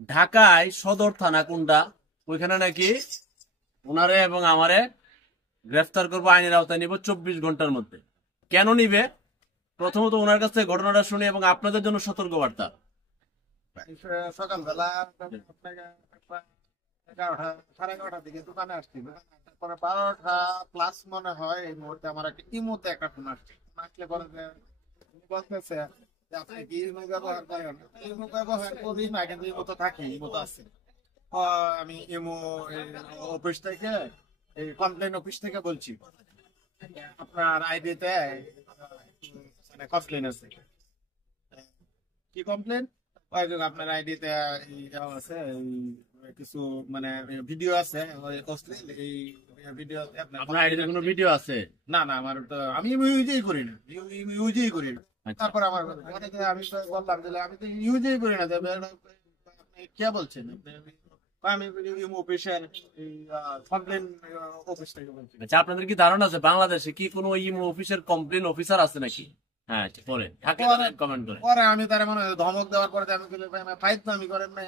ঢাকায় সদর থানা কোনটা, ওইখানে নাকি ওনারে এবং আমারে গ্রেফতার করবো, আইনের আওতায় নিব 24 ঘন্টার মধ্যে। কেন নিবে? প্রথমত ওনার কাছ থেকে ঘটনাটা শুনি এবং আপনাদের জন্য সতর্কবার্তা। সকালবেলা আপনাকে 11:30 দিকে দোকানে আসছি। তারপরে 12টা প্লাস মনে হয় এই মুহূর্তে আমার একটা ইমোতে একটা ফোন আসছে। আসলে পরে বলতেছে যে আপনি কি ইমো ব্যবহার করেন? ইমো ব্যবহার করি না, কিন্তু ইমো তো থাকি, ইমো তো আছে। আমি ইমো অফিস থেকে, এই কমপ্লেন অফিস থেকে বলছি, আপনার আইডিতে মানে কমপ্লেন আছে। কি কমপ্লেন? আপনার আইডিতে আছে কিছু মানে ভিডিও আছে, এই ভিডিও আপনার আইডিতে কোনো ভিডিও আছে? না না, আমার তো আমি ইউজই করি না, ইউজই করি না। আচ্ছা। তারপর আমার আমি তো বললাম যে আমি তো ইউজই করি না, আপনি কে বলছেন? আমি অফিসের কমপ্লেন অফিস থেকে বলছি। আচ্ছা, আপনাদের কি ধারণা আছে বাংলাদেশে কি কোনো ইমো অফিসের কমপ্লেন অফিসার আছে নাকি? হ্যাঁ, আচ্ছা, বলেন, থাকলে কমেন্ট করেন। পরে আমি তার মানে ধমক দেওয়ার পরে আমি ফাইজলামি করেন না,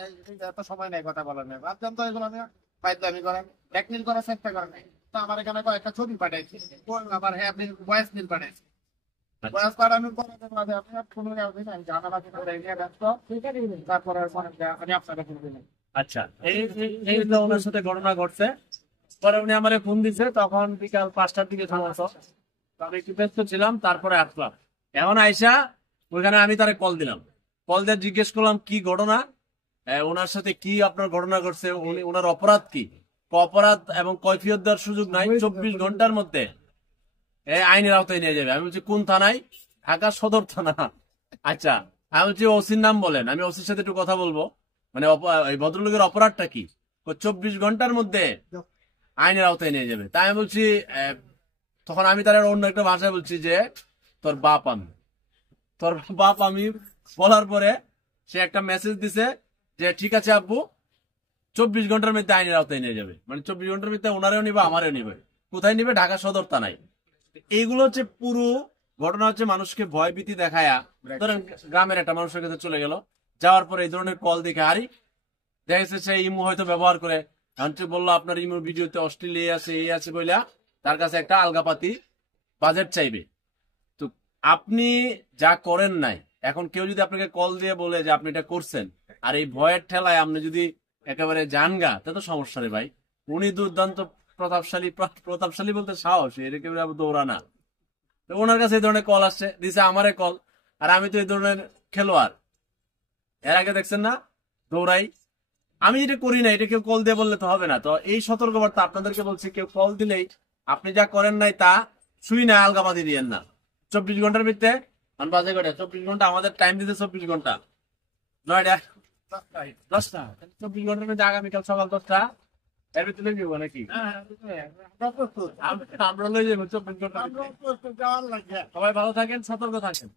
এত সময় নাই কথা বলার নেই, ভাবতাম তো এগুলো নিয়ে ফাইজলামি করেন, ব্ল্যাকমেল করার চেষ্টা করেন নাই। তো আমার এখানে কয়েকটা ছবি পাঠাইছি, আবার হ্যাঁ আপনি ভয়েস মেল পাঠাইছি। ভয়েস পাঠানোর পরে মাঝে আপনি কোনো ঝামেলা নিয়ে ব্যস্ত, তারপরে আমি আপনাকে ফোন দিলাম। আচ্ছা, এই এই যে ওনার সাথে ঘটনা ঘটছে, পরে উনি আমারে ফোন দিছে, তখন বিকাল 5টার দিকে সম্ভবত। আমি একটু ব্যস্ত ছিলাম, তারপরে আসলাম। এখন আইসা ওইখানে আমি তারে কল দিলাম, কল দিয়ে জিজ্ঞেস করলাম কি ঘটনা, ওনার সাথে কি আপনার ঘটনা ঘটছে, উনি ওনার অপরাধ কি। অপরাধ এবং কৈফিয়ত দেওয়ার সুযোগ নাই, 24 ঘন্টার মধ্যে আইনের আওতায় নিয়ে যাবে। আমি বলছি কোন থানায়? ঢাকা সদর থানা। আচ্ছা, আমি বলছি ওসির নাম বলেন, আমি ওসির সাথে একটু কথা বলবো, মানে এই ভদ্রলোকের অপরাধটা কি। 24 ঘন্টার মধ্যে আইনের আওতায় নিয়ে যাবে। তাই আমি বলছি, তখন আমি তার অন্য একটা ভাষায় বলছি যে তোর বাপ আমি, তোর বাপ আমি বলার পরে সে একটা মেসেজ দিছে যে ঠিক আছে আব্বু, 24 ঘন্টার মধ্যে আইনের আওতায় নিয়ে যাবে। মানে 24 ঘন্টার মধ্যে ওনারেও নিবে, আমারও নিবে। কোথায় নিবে? ঢাকা সদর থানায়। এইগুলো হচ্ছে পুরো ঘটনা, হচ্ছে মানুষকে ভয় ভীতি দেখায়া। ধরেন গ্রামের একটা মানুষের কাছে চলে গেল, যাওয়ার পরে এই ধরনের কল দেখে হারি, দেখা যাচ্ছে সে ইমো হয়তো ব্যবহার করে, বললো আপনার ইমো ভিডিওতে অস্ট্রেলিয়া আছে, এই আছে বইলা তার কাছে একটা আলগাপাতি বাজেট চাইবে। তো আপনি যা করেন নাই, এখন কেউ যদি আপনাকে কল দিয়ে বলে যে আপনি এটা করছেন, আর এই ভয়ের ঠেলায় আপনি যদি একেবারে জানগা, তা তো সমস্যা রে ভাই। উনি দুর্দান্ত প্রতাপশালী, প্রতাপশালী বলতে সাহস, এটা কেউ দৌড়া না। তো ওনার কাছে এই ধরনের কল আসছে, দিছে আমারে কল, আর আমি তো এই ধরনের খেলোয়াড়, এর আগে দেখছেন না দৌড়াই। আমি যেটা করি না, এটা কেউ কল দিয়ে বললে তো হবে না। তো এই সতর্কবার্তা আপনাদেরকে বলছি, কেউ কল দিলেই আপনি যা করেন নাই তা শুই না আলগাবাদি দিয়েন না। 24 ঘন্টার ভিতরে, বাজে করে 24 ঘন্টা, আমাদের টাইম দিতে 24 ঘন্টা, 9টা 10টা, 24 ঘন্টার মধ্যে আগামীকাল সকাল 10টা এর ভিতরে যাবো নাকি? আমরা লই যাবো 24 ঘন্টা। সবাই ভালো থাকেন, সতর্ক থাকেন।